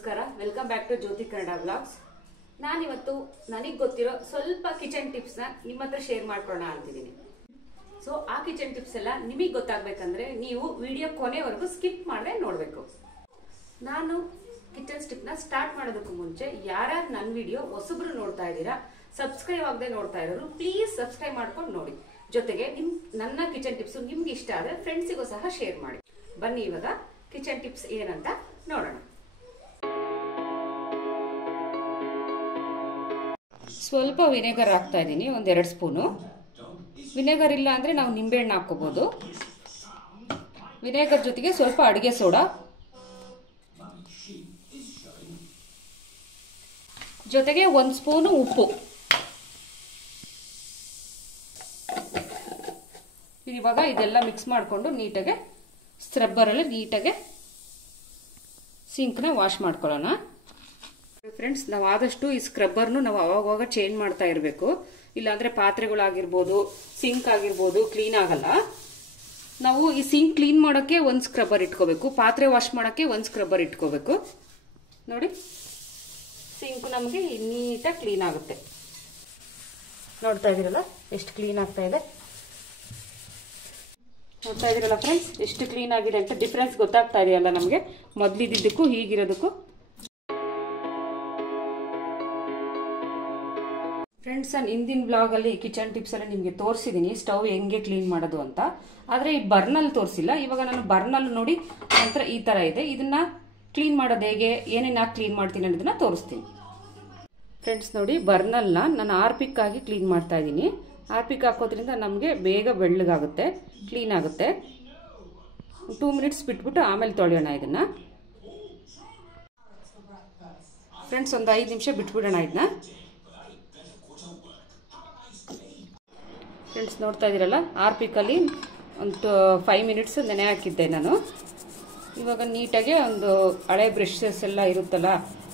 ನಮಸ್ಕಾರ, welcome back to Jyothi Kannada blogs. ನಾನಿವತ್ತು ನನಗೆ ಗೊತ್ತಿರೋ ಸ್ವಲ್ಪ ಕಿಚನ್ ಟಿಪ್ಸ್ನ ನಿಮ್ಮ ಹತ್ರ ಶೇರ್ ಮಾಡ್ಕೊಳ್ಳೋಣ ಅಂತಿದ್ದೀನಿ. ಸೊ ಆ ಕಿಚನ್ ಟಿಪ್ಸ್ ಎಲ್ಲ ನಿಮಗೆ ಗೊತ್ತಾಗಬೇಕಂದ್ರೆ ನೀವು ವಿಡಿಯೋ ಕೊನೆವರೆಗೂ ಸ್ಕಿಪ್ ಮಾಡದೆ ನೋಡಬೇಕು. ನಾನು ಕಿಚನ್ ಟಿಪ್ನ ಸ್ಟಾರ್ಟ್ ಮಾಡೋದಕ್ಕೂ ಮುಂಚೆ ಯಾರ್ಯಾರು ನನ್ನ ವಿಡಿಯೋ ಹೊಸಬ್ರು ನೋಡ್ತಾ ಇದ್ದೀರಾ, ಸಬ್ಸ್ಕ್ರೈಬ್ ಆಗದೆ ನೋಡ್ತಾ ಇರೋರು ಪ್ಲೀಸ್ ಸಬ್ಸ್ಕ್ರೈಬ್ ಮಾಡ್ಕೊಂಡು ನೋಡಿ. ಜೊತೆಗೆ ನನ್ನ ಕಿಚನ್ ಟಿಪ್ಸ್ ನಿಮ್ಗೆ ಇಷ್ಟ ಆದರೆ ಫ್ರೆಂಡ್ಸಿಗೂ ಸಹ ಶೇರ್ ಮಾಡಿ. ಬನ್ನಿ ಇವಾಗ ಕಿಚನ್ ಟಿಪ್ಸ್ ಏನಂತ ನೋಡೋಣ. ಸ್ವಲ್ಪ ವಿನೆಗರ್ ಹಾಕ್ತಾ ಇದ್ದೀನಿ, ಒಂದು 2 ಸ್ಪೂನು. ವಿನೆಗರ್ ಇಲ್ಲ ಅಂದರೆ ನಾವು ನಿಂಬೆಹಣ್ಣು ಹಾಕ್ಕೋಬೋದು. ವಿನೆಗರ್ ಜೊತೆಗೆ ಸ್ವಲ್ಪ ಅಡುಗೆ ಸೋಡಾ, ಜೊತೆಗೆ 1 ಸ್ಪೂನು ಉಪ್ಪು. ಇವಾಗ ಇದೆಲ್ಲ ಮಿಕ್ಸ್ ಮಾಡಿಕೊಂಡು ನೀಟಾಗಿ ಸ್ಕ್ರಬ್ಬರಲ್ಲಿ ನೀಟಾಗಿ ಸಿಂಕ್ನ ವಾಶ್ ಮಾಡ್ಕೊಳ್ಳೋಣ. ಫ್ರೆಂಡ್ಸ್, ನಾವು ಆದಷ್ಟು ಈ ಸ್ಕ್ರಬ್ಬರ್ನು ನಾವು ಅವಾಗವಾಗ ಚೇಂಜ್ ಮಾಡ್ತಾ ಇರಬೇಕು. ಇಲ್ಲಾಂದ್ರೆ ಪಾತ್ರೆಗಳಾಗಿರ್ಬೋದು, ಸಿಂಕ್ ಆಗಿರ್ಬೋದು ಕ್ಲೀನ್ ಆಗಲ್ಲ. ನಾವು ಈ ಸಿಂಕ್ ಕ್ಲೀನ್ ಮಾಡೋಕ್ಕೆ 1 ಸ್ಕ್ರಬ್ಬರ್ ಇಟ್ಕೋಬೇಕು, ಪಾತ್ರೆ ವಾಶ್ ಮಾಡೋಕ್ಕೆ 1 ಸ್ಕ್ರಬ್ಬರ್ ಇಟ್ಕೋಬೇಕು. ನೋಡಿ, ಸಿಂಕ್ ನಮಗೆ ನೀಟಾಗಿ ಕ್ಲೀನ್ ಆಗುತ್ತೆ. ನೋಡ್ತಾ ಇದ್ದೀರಲ್ಲ ಎಷ್ಟು ಕ್ಲೀನ್ ಆಗ್ತಾ ಇದೆ. ನೋಡ್ತಾ ಇದ್ದೀರಲ್ಲ ಫ್ರೆಂಡ್ಸ್, ಎಷ್ಟು ಕ್ಲೀನ್ ಆಗಿದೆ ಅಂತ ಡಿಫ್ರೆನ್ಸ್ ಗೊತ್ತಾಗ್ತಾ ಇದೆಯಲ್ಲ ನಮಗೆ ಮೊದಲಿದ್ದಕ್ಕೂ ಹೀಗಿರೋದಕ್ಕೂ. ಫ್ರೆಂಡ್ಸ್, ನಾನು ಹಿಂದಿನ ಬ್ಲಾಗಲ್ಲಿ ಕಿಚನ್ ಟಿಪ್ಸ್ ಎಲ್ಲ ನಿಮಗೆ ತೋರಿಸಿದ್ದೀನಿ ಸ್ಟವ್ ಹೆಂಗೆ ಕ್ಲೀನ್ ಮಾಡೋದು ಅಂತ. ಆದರೆ ಈ ಬರ್ನಲ್ಲಿ ತೋರಿಸಿಲ್ಲ. ಇವಾಗ ನಾನು ಬರ್ನಲ್ಲಿ ನೋಡಿ ನಂತರ ಈ ಥರ ಇದೆ. ಇದನ್ನ ಕ್ಲೀನ್ ಮಾಡೋದು ಹೇಗೆ, ಏನೇನು ಹಾಕಿ ಕ್ಲೀನ್ ಮಾಡ್ತೀನಿ ಅನ್ನೋದನ್ನ ತೋರಿಸ್ತೀನಿ. ಫ್ರೆಂಡ್ಸ್ ನೋಡಿ, ಬರ್ನಲ್ನ ನಾನು ಆರ್ಪಿಕ್ ಆಗಿ ಕ್ಲೀನ್ ಮಾಡ್ತಾ ಇದ್ದೀನಿ. ಆರ್ಪಿಕ್ ಹಾಕೋದ್ರಿಂದ ನಮಗೆ ಬೇಗ ಬೆಳ್ಳಗಾಗುತ್ತೆ, ಕ್ಲೀನ್ ಆಗುತ್ತೆ. 2 ಮಿನಿಟ್ಸ್ ಬಿಟ್ಬಿಟ್ಟು ಆಮೇಲೆ ತೊಳೆಯೋಣ ಇದನ್ನ. ಫ್ರೆಂಡ್ಸ್, ಒಂದು 5 ನಿಮಿಷ ಬಿಟ್ಬಿಡೋಣ ಇದನ್ನ. ಫ್ರೆಂಡ್ಸ್, ನೋಡ್ತಾ ಇದ್ದೀರಲ್ಲ, ಆರ್ಪಿಕಲ್ಲಿ ಒಂದು 5 ಮಿನಿಟ್ಸ್ ನೆನೆ ಹಾಕಿದ್ದೆ ನಾನು. ಇವಾಗ ನೀಟಾಗಿ ಒಂದು ಹಳೆ ಬ್ರಷಸ್ ಎಲ್ಲ ಇರುತ್ತಲ್ಲ,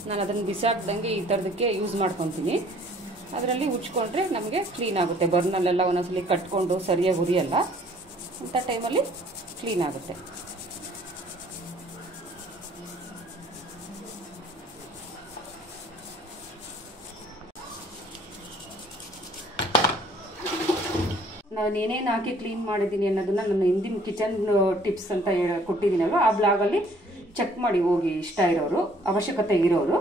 ನಾನು ಅದನ್ನು ಬಿಸಾಕ್ದಂಗೆ ಈ ಥರದಕ್ಕೆ ಯೂಸ್ ಮಾಡ್ಕೊತೀನಿ. ಅದರಲ್ಲಿ ಉಜ್ಕೊಂಡ್ರೆ ನಮಗೆ ಕ್ಲೀನ್ ಆಗುತ್ತೆ. ಬರ್ನಲ್ಲೆಲ್ಲ ಒಂದೊಂದ್ಸಲಿ ಕಟ್ಕೊಂಡು ಸರಿಯಾಗಿ ಉರಿಯಲ್ಲ, ಅಂಥ ಟೈಮಲ್ಲಿ ಕ್ಲೀನ್ ಆಗುತ್ತೆ. ನಾನು ಏನೇನು ಹಾಕಿ ಕ್ಲೀನ್ ಮಾಡಿದ್ದೀನಿ ಅನ್ನೋದನ್ನ ನನ್ನ ಹಿಂದಿನ ಕಿಚನ್ ಟಿಪ್ಸ್ ಅಂತ ಕೊಟ್ಟಿದ್ದೀನಲ್ವ, ಆ ಬ್ಲಾಗಲ್ಲಿ ಚೆಕ್ ಮಾಡಿ ಹೋಗಿ. ಇಷ್ಟ ಇರೋರು, ಅವಶ್ಯಕತೆ ಇರೋರು.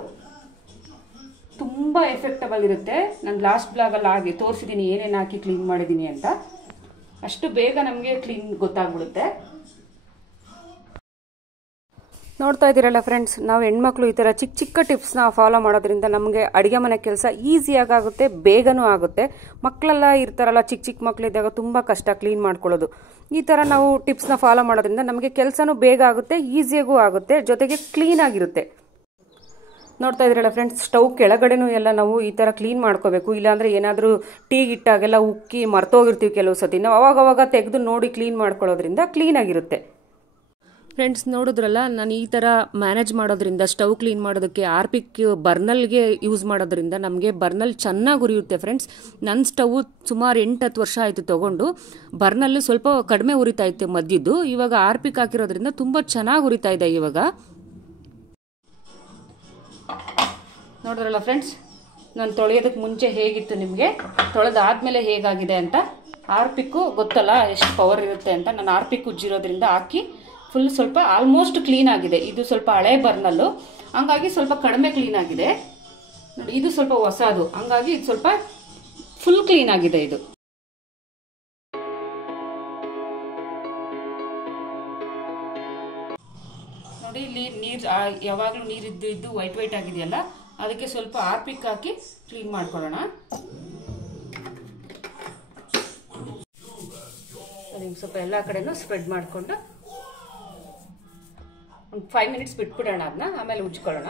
ತುಂಬ ಎಫೆಕ್ಟಬಲ್ ಇರುತ್ತೆ. ನಾನು ಲಾಸ್ಟ್ ಬ್ಲಾಗಲ್ಲಿ ಆಗಿ ತೋರಿಸಿದ್ದೀನಿ ಏನೇನು ಹಾಕಿ ಕ್ಲೀನ್ ಮಾಡಿದ್ದೀನಿ ಅಂತ. ಅಷ್ಟು ಬೇಗ ನಮಗೆ ಕ್ಲೀನ್ ಗೊತ್ತಾಗ್ಬಿಡುತ್ತೆ. ನೋಡ್ತಾ ಇದ್ದೀರಲ್ಲ ಫ್ರೆಂಡ್ಸ್, ನಾವು ಹೆಣ್ಮಕ್ಳು ಈ ಥರ ಚಿಕ್ಕ ಚಿಕ್ಕ ಟಿಪ್ಸ್ನ ಫಾಲೋ ಮಾಡೋದ್ರಿಂದ ನಮಗೆ ಅಡುಗೆ ಮನೆ ಕೆಲಸ ಈಸಿಯಾಗಿ ಆಗುತ್ತೆ, ಬೇಗನೂ ಆಗುತ್ತೆ. ಮಕ್ಕಳೆಲ್ಲ ಇರ್ತಾರಲ್ಲ, ಚಿಕ್ಕ ಚಿಕ್ಕ ಮಕ್ಕಳಿದ್ದಾಗ ತುಂಬ ಕಷ್ಟ ಕ್ಲೀನ್ ಮಾಡ್ಕೊಳ್ಳೋದು. ಈ ಥರ ನಾವು ಟಿಪ್ಸ್ನ ಫಾಲೋ ಮಾಡೋದ್ರಿಂದ ನಮಗೆ ಕೆಲಸನೂ ಬೇಗ ಆಗುತ್ತೆ, ಈಸಿಯಾಗೂ ಆಗುತ್ತೆ, ಜೊತೆಗೆ ಕ್ಲೀನಾಗಿರುತ್ತೆ. ನೋಡ್ತಾ ಇದ್ದೀರಲ್ಲ ಫ್ರೆಂಡ್ಸ್, ಸ್ಟವ್ ಕೆಳಗಡೆನೂ ಎಲ್ಲ ನಾವು ಈ ಥರ ಕ್ಲೀನ್ ಮಾಡ್ಕೋಬೇಕು. ಇಲ್ಲಾಂದರೆ ಏನಾದರೂ ಟೀಗಿಟ್ಟಾಗೆಲ್ಲ ಉಕ್ಕಿ ಮರ್ತೋಗಿರ್ತೀವಿ ಕೆಲವು ಸತಿ. ನಾವು ಅವಾಗವಾಗ ತೆಗೆದು ನೋಡಿ ಕ್ಲೀನ್ ಮಾಡ್ಕೊಳ್ಳೋದ್ರಿಂದ ಕ್ಲೀನಾಗಿರುತ್ತೆ. ಫ್ರೆಂಡ್ಸ್, ನೋಡಿದ್ರಲ್ಲ, ನಾನು ಈ ಥರ ಮ್ಯಾನೇಜ್ ಮಾಡೋದ್ರಿಂದ ಸ್ಟವ್ ಕ್ಲೀನ್ ಮಾಡೋದಕ್ಕೆ ಆರ್ಪಿಕ್ ಬರ್ನಲ್ಗೆ ಯೂಸ್ ಮಾಡೋದ್ರಿಂದ ನಮಗೆ ಬರ್ನಲ್ ಚೆನ್ನಾಗಿ ಉರಿಯುತ್ತೆ. ಫ್ರೆಂಡ್ಸ್, ನನ್ನ ಸ್ಟವ್ ಸುಮಾರು 8-10 ವರ್ಷ ಆಯಿತು ತೊಗೊಂಡು. ಬರ್ನಲ್ಲಿ ಸ್ವಲ್ಪ ಕಡಿಮೆ ಉರಿತಾ ಇತ್ತು ಮದ್ದಿದ್ದು. ಇವಾಗ ಆರ್ಪಿಕ್ ಹಾಕಿರೋದ್ರಿಂದ ತುಂಬ ಚೆನ್ನಾಗಿ ಉರಿತಾ ಇದೆ ಇವಾಗ. ನೋಡಿದ್ರಲ್ಲ ಫ್ರೆಂಡ್ಸ್, ನಾನು ತೊಳೆಯೋದಕ್ಕೆ ಮುಂಚೆ ಹೇಗಿತ್ತು, ನಿಮಗೆ ತೊಳೆದಾದ್ಮೇಲೆ ಹೇಗಾಗಿದೆ ಅಂತ. ಆರ್ಪಿಕ್ಕು ಗೊತ್ತಲ್ಲ ಎಷ್ಟು ಪವರ್ ಇರುತ್ತೆ ಅಂತ. ನಾನು ಆರ್ಪಿಕ್ ಉಜ್ಜಿರೋದ್ರಿಂದ ಹಾಕಿ ಫುಲ್ ಸ್ವಲ್ಪ ಆಲ್ಮೋಸ್ಟ್ ಕ್ಲೀನ್ ಆಗಿದೆ. ಇದು ಸ್ವಲ್ಪ ಹಳೆ ಬರ್ನಲ್ಲು, ಹಂಗಾಗಿ ಸ್ವಲ್ಪ ಕಡಿಮೆ ಕ್ಲೀನ್ ಆಗಿದೆ. ನೋಡಿ, ಇದು ಸ್ವಲ್ಪ ಹೊಸದು, ಹಂಗಾಗಿ ಇದು ಸ್ವಲ್ಪ ಫುಲ್ ಕ್ಲೀನ್ ಆಗಿದೆ ಇದು. ನೋಡಿ, ಇಲ್ಲಿ ನೀರು ಯಾವಾಗಲೂ ನೀರಿದ್ದು ಇದ್ದು ವೈಟ್ ವೈಟ್ ಆಗಿದೆಯಲ್ಲ, ಅದಕ್ಕೆ ಸ್ವಲ್ಪ ಆರ್ಪಿಕ್ ಹಾಕಿ ಕ್ಲೀನ್ ಮಾಡ್ಕೊಳ್ಳೋಣ. ಸ್ವಲ್ಪ ಎಲ್ಲ ಕಡೆನೂ ಸ್ಪ್ರೆಡ್ ಮಾಡಿಕೊಂಡು ಒಂದು 5 ಮಿನಿಟ್ಸ್ ಬಿಟ್ಬಿಡೋಣ ಅದನ್ನ, ಆಮೇಲೆ ಉಜ್ಕೊಳ್ಳೋಣ.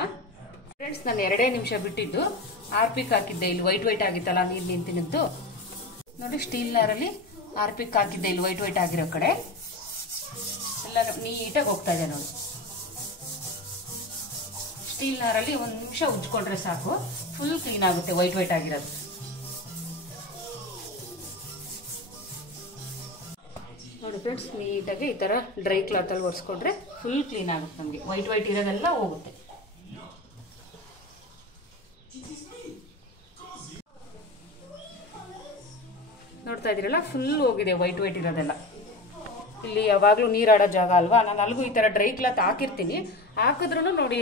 ಫ್ರೆಂಡ್ಸ್, ನಾನು 2 ನಿಮಿಷ ಬಿಟ್ಟಿದ್ದು ಆರ್ಪಿಕ್ ಹಾಕಿದ್ದೆ. ಇಲ್ಲಿ ವೈಟ್ ವೈಟ್ ಆಗಿತ್ತಲ್ಲ ನೀರು ನಿಂತಿನಿದ್ದು. ನೋಡಿ, ಸ್ಟೀಲ್ ನಾರಲ್ಲಿ ಆರ್ಪಿಕ್ ಹಾಕಿದ್ದೆ. ಇಲ್ಲಿ ವೈಟ್ ವೈಟ್ ಆಗಿರೋ ಕಡೆ ಎಲ್ಲ ನೀಟಾಗಿ ಹೋಗ್ತಾ ಇದೆ ನೋಡಿ. ಸ್ಟೀಲ್ ನಾರಲ್ಲಿ 1 ನಿಮಿಷ ಉಜ್ಕೊಂಡ್ರೆ ಸಾಕು, ಫುಲ್ ಕ್ಲೀನ್ ಆಗುತ್ತೆ ವೈಟ್ ವೈಟ್ ಆಗಿರೋದು. ನೋಡಿ ಫ್ರೆಂಡ್ಸ್, ನೀಟಾಗಿ ಈ ತರ ಡ್ರೈ ಕ್ಲಾತ್ ಅಲ್ಲಿ ಒರೆಸ್ಕೊಂಡ್ರೆ ಫುಲ್ ಕ್ಲೀನ್ ಆಗುತ್ತೆ. ನಮಗೆ ವೈಟ್ ವೈಟ್ ಇರೋದೆಲ್ಲ ಹೋಗುತ್ತೆ. ನೋಡ್ತಾ ಇದ್ದೀರಲ್ಲ, ಫುಲ್ ಹೋಗಿದೆ ವೈಟ್ ವೈಟ್ ಇರೋದೆಲ್ಲ. ಇಲ್ಲಿ ಯಾವಾಗಲೂ ನೀರಾಡೋ ಜಾಗ ಅಲ್ವಾ, ನಾನು ಅಲ್ಗೂ ಈ ಥರ ಡ್ರೈ ಕ್ಲಾತ್ ಹಾಕಿರ್ತೀನಿ, ಹಾಕಿದ್ರೂ ನೋಡಿ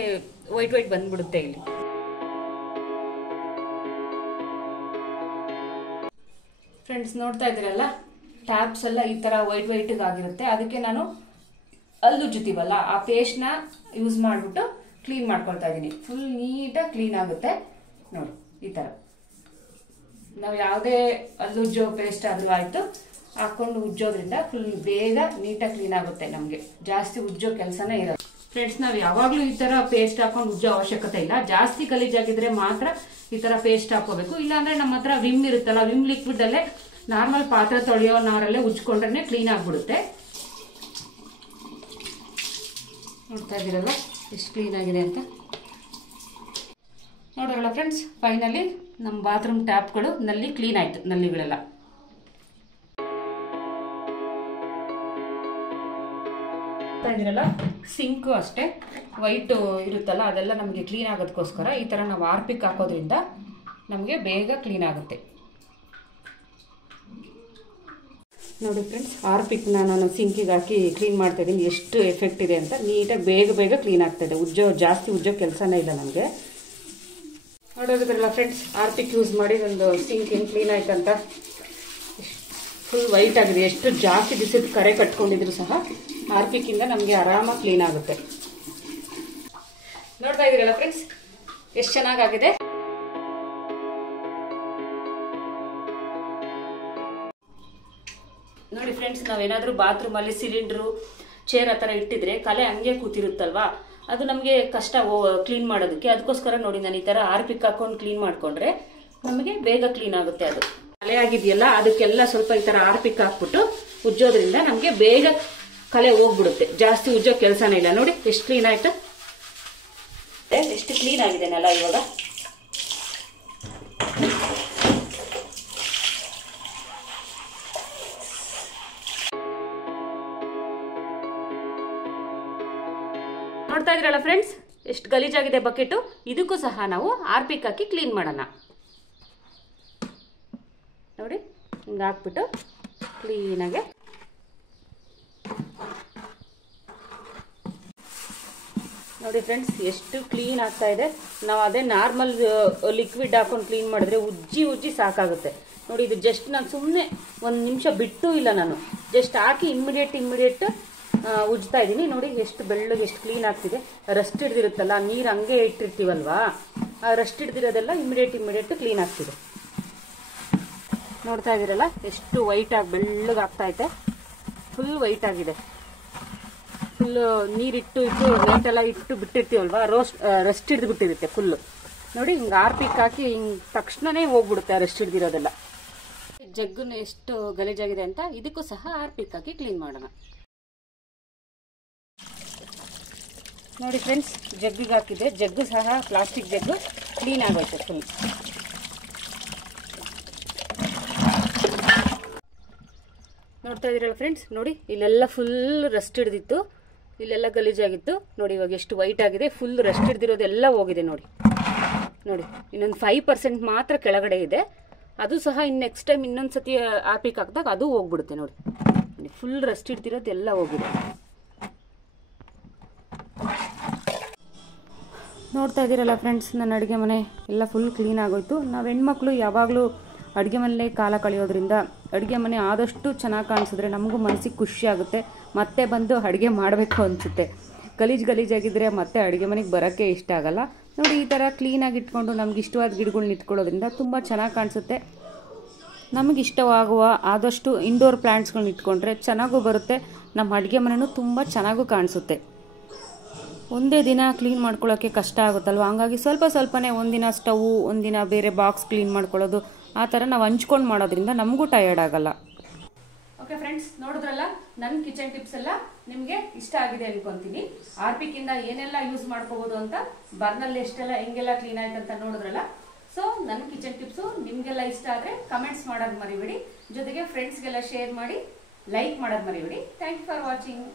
ವೈಟ್ ವೈಟ್ ಬಂದ್ಬಿಡುತ್ತೆ ಇಲ್ಲಿ. ಫ್ರೆಂಡ್ಸ್ ನೋಡ್ತಾ ಇದ್ದೀರಲ್ಲ, ಟ್ಯಾಬ್ಸ್ ಎಲ್ಲ ಈ ಥರ ವೈಟ್ ವೈಟಿಗೆ ಆಗಿರುತ್ತೆ. ಅದಕ್ಕೆ ನಾನು ಹಲ್ಲುಜ್ಜುತ್ತೀವಲ್ಲ ಆ ಪೇಸ್ಟ್ನ ಯೂಸ್ ಮಾಡಿಬಿಟ್ಟು ಕ್ಲೀನ್ ಮಾಡ್ಕೊಳ್ತಾ ಇದ್ದೀನಿ. ಫುಲ್ ನೀಟಾಗಿ ಕ್ಲೀನ್ ಆಗುತ್ತೆ ನೋಡಿ. ಈ ಥರ ನಾವು ಯಾವುದೇ ಹಲ್ಲುಜ್ಜೋ ಪೇಸ್ಟ್ ಆದರೂ ಆಯಿತು ಹಾಕೊಂಡು ಉಜ್ಜೋದ್ರಿಂದ ಫುಲ್ ಬೇಗ ನೀಟಾಗಿ ಕ್ಲೀನ್ ಆಗುತ್ತೆ. ನಮಗೆ ಜಾಸ್ತಿ ಉಜ್ಜೋ ಕೆಲಸನೇ ಇರೋದು. ಫ್ರೆಂಡ್ಸ್, ನಾವು ಯಾವಾಗಲೂ ಈ ಥರ ಪೇಸ್ಟ್ ಹಾಕೊಂಡು ಉಜ್ಜೋ ಅವಶ್ಯಕತೆ ಇಲ್ಲ. ಜಾಸ್ತಿ ಗಲೀಜಾಗಿದ್ರೆ ಮಾತ್ರ ಈ ಥರ ಪೇಸ್ಟ್ ಹಾಕೋಬೇಕು. ಇಲ್ಲಾಂದ್ರೆ ನಮ್ಮ ಹತ್ರ ವಿಮ್ ಇರುತ್ತಲ್ಲ, ವಿಮ್ ಲಿಕ್ವಿಡ್ ಅಲ್ಲೇ ನಾರ್ಮಲ್ ಪಾತ್ರೆ ತೊಳೆಯೋ ನಾರಲ್ಲೇ ಉಜ್ಕೊಂಡ್ರೆ ಕ್ಲೀನ್ ಆಗ್ಬಿಡುತ್ತೆ. ನೋಡ್ತಾ ಇದ್ದೀರಲ್ಲ ಎಷ್ಟು ಕ್ಲೀನ್ ಆಗಿದೆ ಅಂತ. ನೋಡೋರಲ್ಲ ಫ್ರೆಂಡ್ಸ್, ಫೈನಲಿ ನಮ್ಮ ಬಾತ್ರೂಮ್ ಟ್ಯಾಪ್ಗಳು ನಲ್ಲಿ ಕ್ಲೀನ್ ಆಯ್ತು, ನಲ್ಲಿಗಳೆಲ್ಲ. ಇದಿರಲ್ಲ ಸಿಂಕು ಅಷ್ಟೇ ವೈಟ್ ಇರುತ್ತಲ್ಲ, ಅದೆಲ್ಲ ನಮಗೆ ಕ್ಲೀನ್ ಆಗೋದಕ್ಕೋಸ್ಕರ ಈ ಥರ ನಾವು ಹಾರ್ಪಿಕ್ ಹಾಕೋದ್ರಿಂದ ನಮಗೆ ಬೇಗ ಕ್ಲೀನ್ ಆಗುತ್ತೆ. ನೋಡಿ ಫ್ರೆಂಡ್ಸ್, ಹಾರ್ಪಿಕ್ನ ನಾನು ಸಿಂಕಿಗೆ ಹಾಕಿ ಕ್ಲೀನ್ ಮಾಡ್ತಾ ಇದ್ದೀನಿ. ಎಷ್ಟು ಎಫೆಕ್ಟ್ ಇದೆ ಅಂತ. ನೀಟಾಗಿ ಬೇಗ ಬೇಗ ಕ್ಲೀನ್ ಆಗ್ತಾಯಿದೆ. ಜಾಸ್ತಿ ಉಜ್ಜೋ ಕೆಲಸನೇ ಇಲ್ಲ ನಮಗೆ. ನೋಡೋದಿದ್ರಲ್ಲ ಫ್ರೆಂಡ್ಸ್, ಹಾರ್ಪಿಕ್ ಯೂಸ್ ಮಾಡಿ ಒಂದು ಸಿಂಕ್ ಏನು ಕ್ಲೀನ್ ಆಯ್ತಂತ. ಫುಲ್ ವೈಟ್ ಆಗಿದೆ. ಎಷ್ಟು ಜಾಸ್ತಿ ದಿವಸದ ಕರೆ ಕಟ್ಕೊಂಡಿದ್ರು ಸಹ ಹಾರ್ಪಿಕ್ಕಿಂದ ನಮಗೆ ಆರಾಮಾಗಿ ಕ್ಲೀನ್ ಆಗುತ್ತೆ. ನೋಡ್ತಾ ಇದ್ದೀರಲ್ಲ ಫ್ರೆಂಡ್ಸ್, ಎಷ್ಟು ಚೆನ್ನಾಗಾಗಿದೆ. ನೋಡಿ ಫ್ರೆಂಡ್ಸ್, ನಾವೇನಾದರೂ ಬಾತ್ರೂಮಲ್ಲಿ ಸಿಲಿಂಡ್ರು ಚೇರ್ ಆ ಥರ ಇಟ್ಟಿದ್ರೆ ಕಲೆ ಹಂಗೆ ಕೂತಿರುತ್ತಲ್ವಾ, ಅದು ನಮಗೆ ಕಷ್ಟ ಕ್ಲೀನ್ ಮಾಡೋದಕ್ಕೆ. ಅದಕ್ಕೋಸ್ಕರ ನೋಡಿ ನಾನು ಈ ಥರ ಹಾರ್ಪಿಕ್ ಹಾಕೊಂಡು ಕ್ಲೀನ್ ಮಾಡಿಕೊಂಡ್ರೆ ನಮಗೆ ಬೇಗ ಕ್ಲೀನ್ ಆಗುತ್ತೆ. ಅದು ಕಲೆ ಆಗಿದೆಯಲ್ಲ ಅದಕ್ಕೆಲ್ಲ ಸ್ವಲ್ಪ ಈ ಥರ ಹಾರ್ಪಿಕ್ ಹಾಕ್ಬಿಟ್ಟು ಉಜ್ಜೋದ್ರಿಂದ ನಮಗೆ ಬೇಗ ಕಲೆ ಹೋಗ್ಬಿಡುತ್ತೆ. ಜಾಸ್ತಿ ಉಜ್ಜೋ ಕೆಲಸನೇ ಇಲ್ಲ. ನೋಡಿ ಎಷ್ಟು ಕ್ಲೀನ್ ಆಯ್ತು, ಎಷ್ಟು ಕ್ಲೀನ್ ಆಗಿದೆನಲ್ಲ ಇವಾಗ. ನೋಡ್ತಾ ಇದ್ರಲ್ಲ ಫ್ರೆಂಡ್ಸ್, ಎಷ್ಟು ಗಲೀಜಾಗಿದೆ ಬಕೆಟು. ಇದಕ್ಕೂ ಸಹ ನಾವು ಹಾರ್ಪಿಕ್ ಹಾಕಿ ಕ್ಲೀನ್ ಮಾಡೋಣ. ನೋಡಿ ಹಿಂಗೆ ಹಾಕ್ಬಿಟ್ಟು ಕ್ಲೀನಾಗೆ ನೋಡಿ ಫ್ರೆಂಡ್ಸ್, ಎಷ್ಟು ಕ್ಲೀನ್ ಆಗ್ತಾ ಇದೆ. ನಾವು ಅದೇ ನಾರ್ಮಲ್ ಲಿಕ್ವಿಡ್ ಹಾಕೊಂಡು ಕ್ಲೀನ್ ಮಾಡಿದ್ರೆ ಉಜ್ಜಿ ಸಾಕಾಗುತ್ತೆ. ನೋಡಿ, ಇದು ಜಸ್ಟ್ ನಾನು ಸುಮ್ಮನೆ ಒಂದು ನಿಮಿಷ ಬಿಟ್ಟು ಇಲ್ಲ, ನಾನು ಜಸ್ಟ್ ಹಾಕಿ ಇಮ್ಮಿಡಿಯೇಟ್ ಉಜ್ತಾ ಇದ್ದೀನಿ. ನೋಡಿ ಎಷ್ಟು ಬೆಳ್ಳಗೆ ಎಷ್ಟು ಕ್ಲೀನ್ ಆಗ್ತಿದೆ. ರಸ್ಟ್ ಹಿಡ್ದಿರುತ್ತಲ್ಲ, ನೀರು ಹಂಗೆ ಇಟ್ಟಿರ್ತೀವಲ್ವಾ, ಆ ರಸ್ಟ್ ಹಿಡ್ದಿರೋದೆಲ್ಲ ಇಮ್ಮಿಡಿಯೇಟ್ ಕ್ಲೀನ್ ಆಗ್ತಿದೆ. ನೋಡ್ತಾ ಇದ್ದೀರಲ್ಲ ಎಷ್ಟು ವೈಟ್ ಆಗಿ ಬೆಳ್ಳಗೆ ಆಗ್ತಾ ಐತೆ. ಫುಲ್ ವೈಟ್ ಆಗಿದೆ. ಫುಲ್ ನೀರಿಟ್ಟು ನೇಟೆಲ್ಲ ಇಟ್ಟು ಬಿಟ್ಟಿರ್ತೀವಲ್ವಾ, ರಸ್ಟ್ ಹಿಡ್ದು ಬಿಟ್ಟಿರುತ್ತೆ ಫುಲ್ಲು. ನೋಡಿ ಹಿಂಗೆ ಹಾರ್ಪಿಕ್ ಹಾಕಿ ಹಿಂಗೆ ತಕ್ಷಣನೇ ಹೋಗ್ಬಿಡುತ್ತೆ ರಸ್ಟ್ ಹಿಡ್ದಿರೋದೆಲ್ಲ. ಜಗ್ಗನ್ನು ಎಷ್ಟು ಗಲೀಜಾಗಿದೆ ಅಂತ ಇದಕ್ಕೂ ಸಹ ಹಾರ್ಪಿಕ್ ಹಾಕಿ ಕ್ಲೀನ್ ಮಾಡೋಣ. ನೋಡಿ ಫ್ರೆಂಡ್ಸ್, ಜಗ್ಗಿಗೆ ಹಾಕಿದೆ. ಜಗ್ಗು ಸಹ ಪ್ಲಾಸ್ಟಿಕ್ ಜಗ್ಗು ಕ್ಲೀನ್ ಆಗೋಯ್ತು ಫುಲ್. ನೋಡ್ತಾ ಇದ್ದೀರಲ್ಲ ಫ್ರೆಂಡ್ಸ್, ನೋಡಿ ಇಲ್ಲೆಲ್ಲ ಫುಲ್ ರಸ್ಟ್ ಹಿಡ್ದಿತ್ತು, ಇಲ್ಲೆಲ್ಲ ಗಲೀಜಾಗಿತ್ತು. ನೋಡಿ ಇವಾಗ ಎಷ್ಟು ವೈಟ್ ಆಗಿದೆ. ಫುಲ್ ರಸ್ಟ್ ಹಿಡ್ದಿರೋದೆಲ್ಲ ಹೋಗಿದೆ. ನೋಡಿ ಇನ್ನೊಂದು 5% ಮಾತ್ರ ಕೆಳಗಡೆ ಇದೆ. ಅದು ಸಹ ನೆಕ್ಸ್ಟ್ ಟೈಮ್ ಇನ್ನೊಂದ್ಸತಿ ಹಾರ್ಪಿಕ್ ಹಾಕಿದಾಗ ಅದು ಹೋಗ್ಬಿಡುತ್ತೆ. ನೋಡಿ ಫುಲ್ ರಸ್ಟ್ ಹಿಡ್ದಿರೋದೆಲ್ಲ ಹೋಗಿದೆ. ನೋಡ್ತಾ ಇದ್ದೀರಲ್ಲ ಫ್ರೆಂಡ್ಸ್, ನನ್ನ ಅಡುಗೆ ಮನೆ ಎಲ್ಲ ಫುಲ್ ಕ್ಲೀನ್ ಆಗೋಯ್ತು. ನಾವು ಹೆಣ್ಮಕ್ಳು ಯಾವಾಗಲೂ ಅಡುಗೆ ಮನೆಯಲ್ಲೇ ಕಾಲ ಕಳೆಯೋದ್ರಿಂದ ಅಡುಗೆ ಮನೆ ಆದಷ್ಟು ಚೆನ್ನಾಗಿ ಕಾಣಿಸಿದ್ರೆ ನಮಗೂ ಮನಸ್ಸಿಗೆ ಖುಷಿ ಆಗುತ್ತೆ. ಮತ್ತೆ ಬಂದು ಅಡುಗೆ ಮಾಡಬೇಕು ಅನಿಸುತ್ತೆ. ಗಲೀಜಾಗಿದ್ದರೆ ಮತ್ತೆ ಅಡುಗೆ ಮನೆಗೆ ಬರೋಕ್ಕೆ ಇಷ್ಟ ಆಗಲ್ಲ. ನೋಡಿ ಈ ಥರ ಕ್ಲೀನಾಗಿ ಇಟ್ಕೊಂಡು ನಮ್ಗೆ ಇಷ್ಟವಾದ ಗಿಡಗಳನ್ನ ಇಟ್ಕೊಳ್ಳೋದ್ರಿಂದ ತುಂಬ ಚೆನ್ನಾಗಿ ಕಾಣಿಸುತ್ತೆ. ನಮಗೆ ಇಷ್ಟವಾಗುವ ಆದಷ್ಟು ಇಂಡೋರ್ ಪ್ಲ್ಯಾಂಟ್ಸ್ಗಳನ್ನ ಇಟ್ಕೊಂಡ್ರೆ ಚೆನ್ನಾಗೂ ಬರುತ್ತೆ. ನಮ್ಮ ಅಡುಗೆ ಮನೆಯೂ ತುಂಬ ಚೆನ್ನಾಗೂ ಕಾಣಿಸುತ್ತೆ. ಒಂದೇ ದಿನ ಕ್ಲೀನ್ ಮಾಡ್ಕೊಳ್ಳೋಕ್ಕೆ ಕಷ್ಟ ಆಗುತ್ತಲ್ವ, ಹಂಗಾಗಿ ಸ್ವಲ್ಪನೇ ಒಂದಿನ ಸ್ಟವ್, ಒಂದಿನ ಬೇರೆ ಬಾಕ್ಸ್ ಕ್ಲೀನ್ ಮಾಡ್ಕೊಳ್ಳೋದು, ಆ ಥರ ನಾವು ಹಂಚ್ಕೊಂಡು ಮಾಡೋದ್ರಿಂದ ನಮಗೂ ಟಯರ್ಡ್ ಆಗಲ್ಲ. ಓಕೆ ಫ್ರೆಂಡ್ಸ್, ನೋಡಿದ್ರಲ್ಲ ನನ್ನ ಕಿಚನ್ ಟಿಪ್ಸ್ ಎಲ್ಲ ನಿಮಗೆ ಇಷ್ಟ ಆಗಿದೆ ಅನ್ಕೊಂತೀನಿ. ಹಾರ್ಪಿಕ್ಕಿಂದ ಏನೆಲ್ಲ ಯೂಸ್ ಮಾಡ್ಕೋಬೋದು ಅಂತ, ಬರ್ನಲ್ಲಿ ಎಷ್ಟೆಲ್ಲ ಹೆಂಗೆಲ್ಲ ಕ್ಲೀನ್ ಆಯ್ತು ಅಂತ ನೋಡಿದ್ರಲ್ಲ. ಸೊ ನನ್ನ ಕಿಚನ್ ಟಿಪ್ಸು ನಿಮಗೆಲ್ಲ ಇಷ್ಟ ಆದರೆ ಕಮೆಂಟ್ಸ್ ಮಾಡೋದು ಮರಿಬೇಡಿ. ಜೊತೆಗೆ ಫ್ರೆಂಡ್ಸ್ಗೆಲ್ಲ ಶೇರ್ ಮಾಡಿ, ಲೈಕ್ ಮಾಡೋದು ಮರಿಬೇಡಿ. Thank you for watching.